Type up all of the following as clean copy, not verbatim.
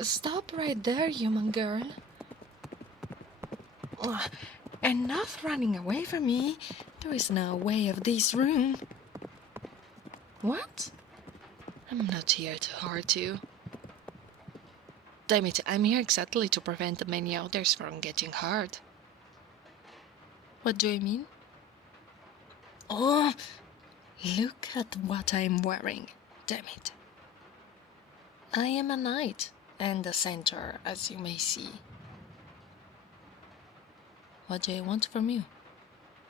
Stop right there, human girl. Ugh, enough running away from me. There is no way of this room. What? I'm not here to hurt you. Damn it, I'm here exactly to prevent the many others from getting hurt. What do you mean? Oh, look at what I'm wearing. Damn it. I am a knight and a centaur, as you may see. What do I want from you?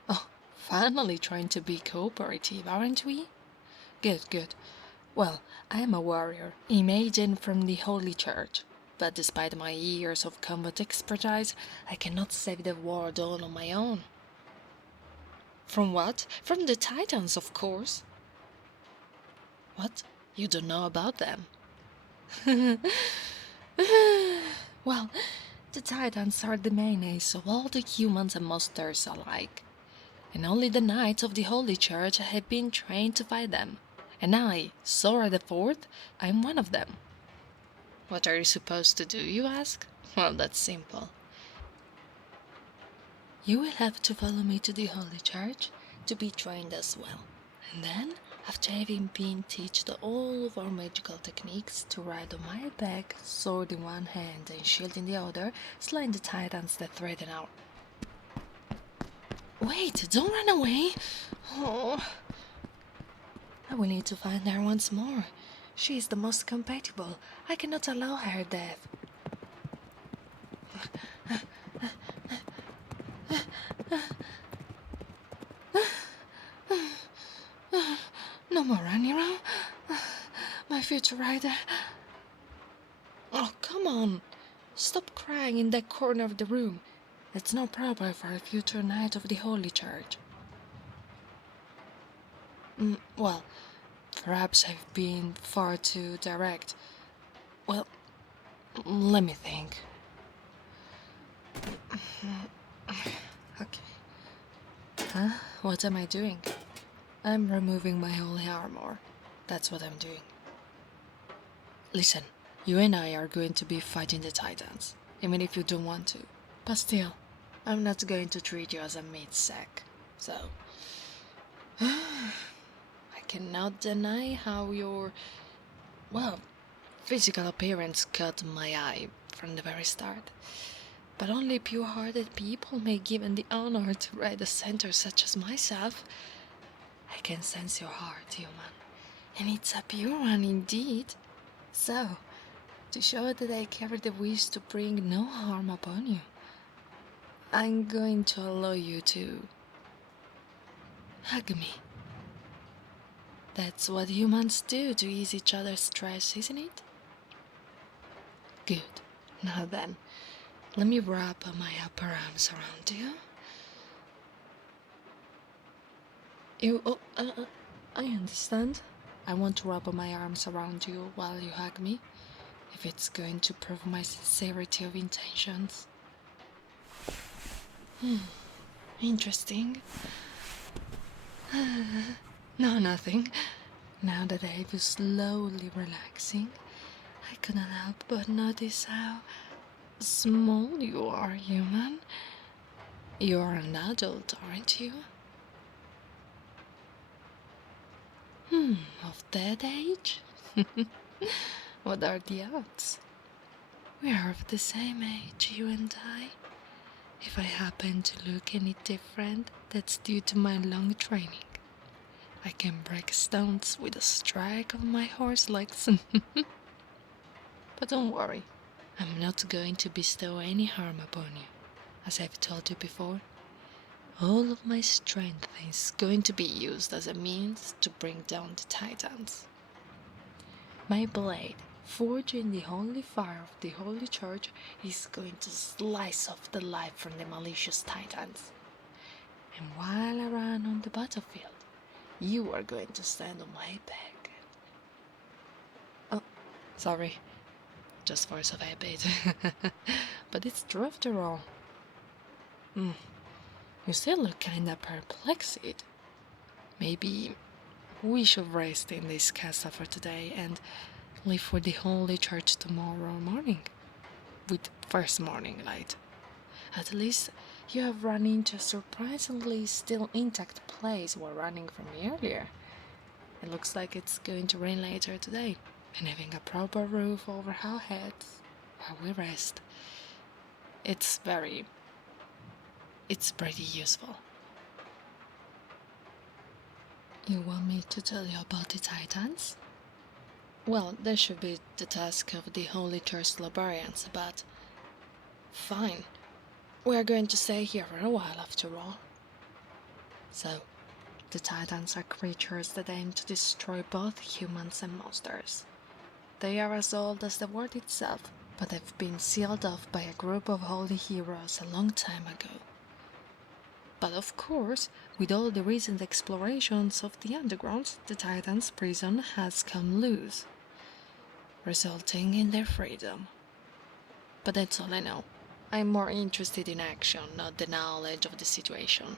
Oh, finally trying to be cooperative, aren't we? Good, good. Well, I am a warrior, a maiden from the Holy Church. But despite my years of combat expertise, I cannot save the world all on my own. From what? From the Titans, of course. What? You don't know about them? Well, the Titans are the menace of all the humans and monsters alike. And only the Knights of the Holy Church have been trained to fight them. And I, Sora the Fourth, I'm one of them. What are you supposed to do, you ask? Well, that's simple. You will have to follow me to the Holy Church to be trained as well. And then, after having been taught all of our magical techniques to ride on my back, sword in one hand and shield in the other, slaying the Titans that threaten our... Wait, don't run away! Oh. I will need to find her once more. She is the most compatible. I cannot allow her death. No more running around. My future rider. Oh, come on. Stop crying in that corner of the room. It's not proper for a future knight of the Holy Church. Well, perhaps I've been far too direct. Well, let me think. Okay. Huh? What am I doing? I'm removing my holy armor. That's what I'm doing. Listen, you and I are going to be fighting the Titans, even if you don't want to. But still, I'm not going to treat you as a meat sack. So, I cannot deny how your, well, physical appearance caught my eye from the very start. But only pure-hearted people may given the honor to ride a centaur such as myself. I can sense your heart, human, and it's a pure one indeed. So, to show that I carry the wish to bring no harm upon you, I'm going to allow you to hug me. That's what humans do to ease each other's stress, isn't it? Good. Now then, let me wrap my upper arms around you. I understand. I want to wrap my arms around you while you hug me, if it's going to prove my sincerity of intentions. Interesting. No, nothing. Now that I was slowly relaxing, I couldn't help but notice how small you are, human. You're an adult, aren't you? Of that age? What are the odds? We are of the same age, you and I. If I happen to look any different, that's due to my long training. I can break stones with a strike of my horse legs. But don't worry, I'm not going to bestow any harm upon you. As I've told you before, all of my strength is going to be used as a means to bring down the Titans. My blade, forged in the holy fire of the Holy Church, is going to slice off the life from the malicious Titans. And while I run on the battlefield, you are going to stand on my back. Oh, sorry. Just force of habit. But it's true after all. You still look kinda perplexed. Maybe we should rest in this castle for today and leave for the Holy Church tomorrow morning, with first morning light. At least you have run into a surprisingly still intact place while running from me earlier. It looks like it's going to rain later today, and having a proper roof over our heads while we rest, it's pretty useful. You want me to tell you about the Titans? Well, that should be the task of the Holy Church librarians, but fine. We are going to stay here for a while after all. So, the Titans are creatures that aim to destroy both humans and monsters. They are as old as the world itself, but have been sealed off by a group of holy heroes a long time ago. But of course, with all the recent explorations of the underground, the Titans' prison has come loose, resulting in their freedom. But that's all I know. I'm more interested in action, not the knowledge of the situation.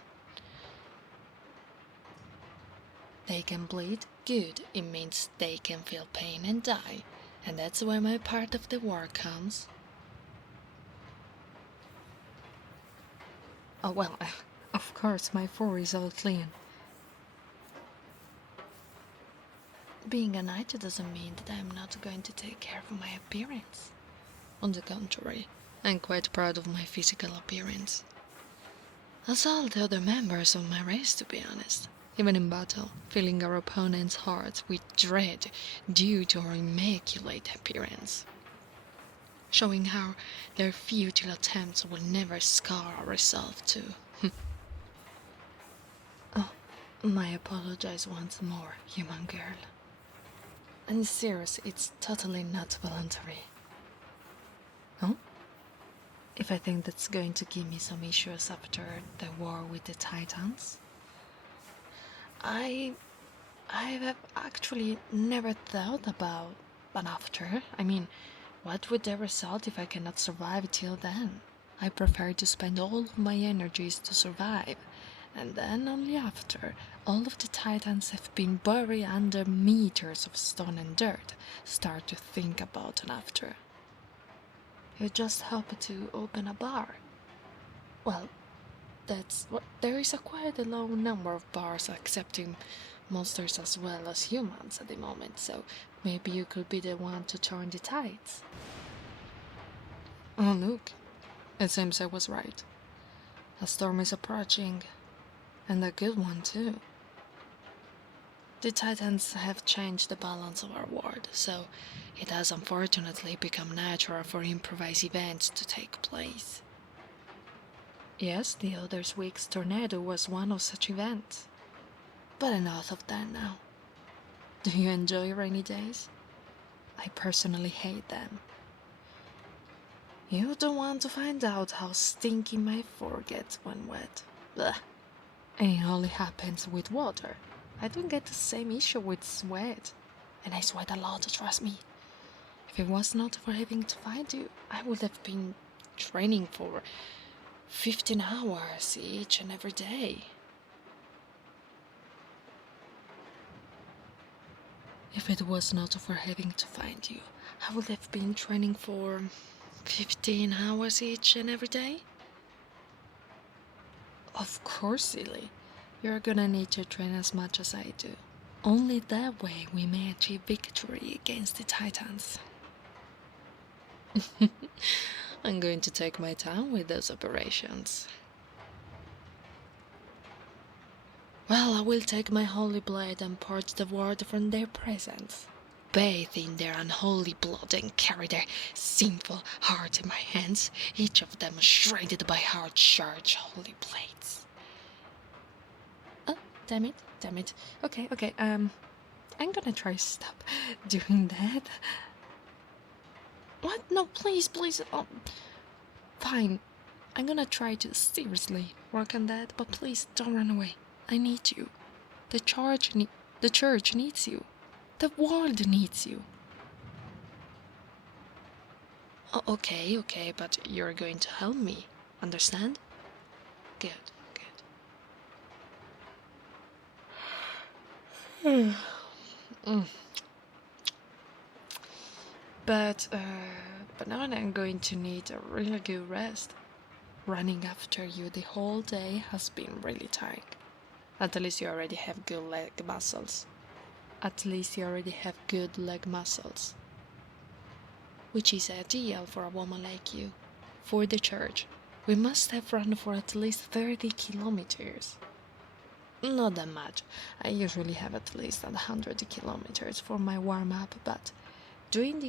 They can bleed? Good. It means they can feel pain and die. And that's where my part of the war comes. Oh, well, of course, my fur is all clean. Being a knight doesn't mean that I'm not going to take care of my appearance. On the contrary, I'm quite proud of my physical appearance. As all the other members of my race, to be honest. Even in battle, filling our opponent's hearts with dread due to our immaculate appearance. Showing how their futile attempts will never scar our resolve to. Oh, my apologies once more, human girl. I'm serious, it's totally not voluntary. Huh? If I think that's going to give me some issues after the war with the Titans? I have actually never thought about an after. I mean, what would the result if I cannot survive till then? I prefer to spend all of my energies to survive, and then only after all of the Titans have been buried under meters of stone and dirt, start to think about an after. You just hope to open a bar. Well, there is quite a low number of bars accepting monsters as well as humans at the moment, so maybe you could be the one to turn the tides. Oh look, it seems I was right. A storm is approaching, and a good one too. The Titans have changed the balance of our world, so it has unfortunately become natural for improvised events to take place. Yes, the other week's tornado was one of such events. But enough of that now. Do you enjoy rainy days? I personally hate them. You don't want to find out how stinky my fur gets when wet. Blech. And it only happens with water. I don't get the same issue with sweat. And I sweat a lot, trust me. If it was not for having to find you, I would have been training for 15 hours each and every day. If it was not for having to find you, I would have been training for 15 hours each and every day? Of course, silly. You're gonna need to train as much as I do. Only that way we may achieve victory against the Titans. I'm going to take my time with those operations. Well, I will take my holy blade and purge the world from their presence. Bathe in their unholy blood and carry their sinful heart in my hands, each of them shredded by hard-charged holy blades. Oh, damn it. Okay, I'm gonna try to stop doing that. What? No, please. Oh, fine. I'm gonna try to seriously work on that, but please don't run away. I need you. The church needs you. The world needs you. Oh, okay, but you're going to help me. Understand? Good. But now I'm going to need a really good rest. Running after you the whole day has been really tiring. At least you already have good leg muscles. At least you already have good leg muscles. Which is ideal for a woman like you. For the church, we must have run for at least 30 kilometers. Not that much. I usually have at least 100 kilometers for my warm-up, but doing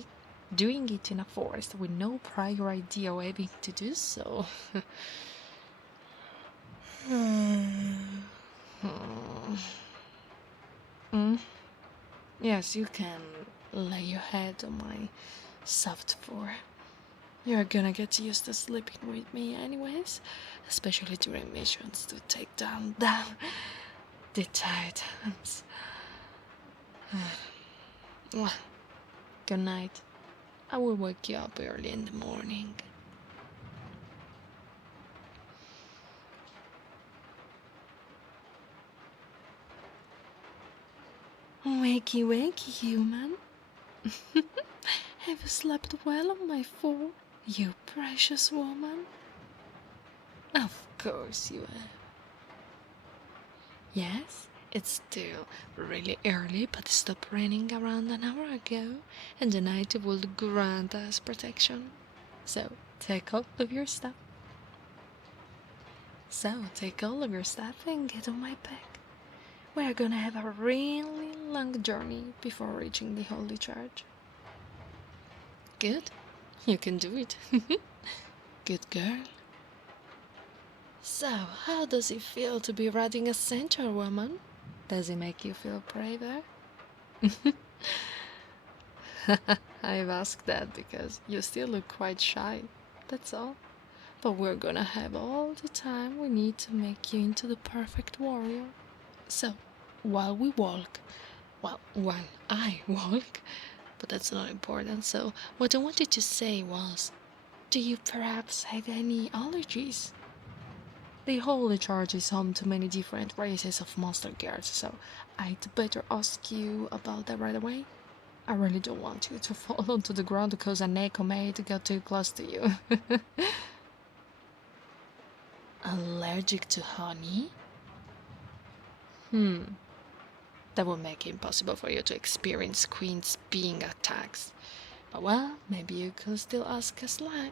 it in a forest with no prior idea of having to do so. Yes, you can lay your head on my soft fur. You're gonna get used to sleeping with me anyways, especially during missions to take down the Titans. Good night. I will wake you up early in the morning. Wakey, wakey, human. Have you slept well on my fur, you precious woman? Of course you have. Yes, it's still really early, but it stopped raining around an hour ago, and the night will grant us protection. So, take all of your stuff. And get on my back. We're gonna have a really long journey before reaching the Holy Church. Good. You can do it. Good girl. So, how does it feel to be riding a centaur, woman? Does it make you feel braver? I've asked that because you still look quite shy, that's all. But we're gonna have all the time we need to make you into the perfect warrior. So, while I walk, but that's not important, so what I wanted to say was, do you perhaps have any allergies? The Holy Church is home to many different races of monster guards, so I'd better ask you about that right away. I really don't want you to fall onto the ground because an echo mate got too close to you. Allergic to honey? That would make it impossible for you to experience Queen's being attacks. But well, maybe you could still ask a slime.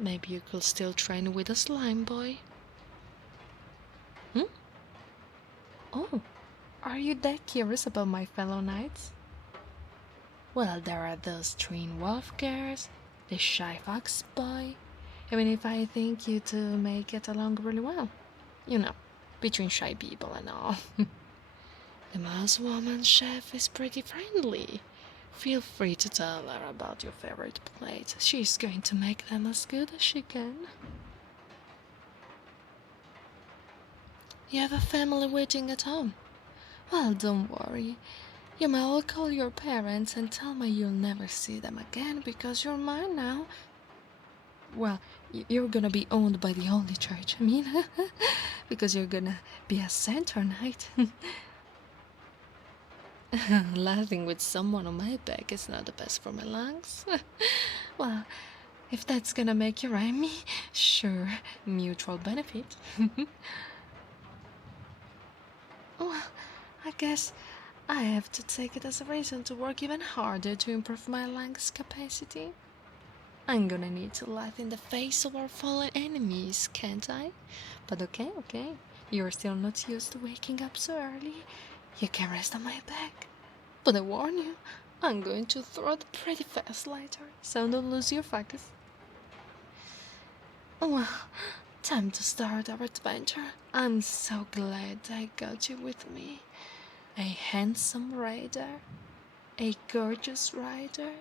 Maybe you could still train with a slime boy. Oh, are you that curious about my fellow knights? Well, there are those twin wolf girls, the shy fox boy. Even if I think you two may get along really well. You know, between shy people and all. The mouse woman chef is pretty friendly. Feel free to tell her about your favorite plates. She's going to make them as good as she can. You have a family waiting at home. Well, don't worry. You may all call your parents and tell me you'll never see them again because you're mine now. Well, you're gonna be owned by the Holy Church, I mean. Because you're gonna be a centaur knight. Laughing with someone on my back is not the best for my lungs. Well, if that's gonna make you rhyme me, sure, mutual benefit. Well, I guess I have to take it as a reason to work even harder to improve my lungs capacity. I'm gonna need to laugh in the face of our fallen enemies, can't I? But okay. You're still not used to waking up so early. You can rest on my back. But I warn you, I'm going to throw it pretty fast later, so don't lose your focus. Well, time to start our adventure. I'm so glad I got you with me. A handsome rider, a gorgeous rider,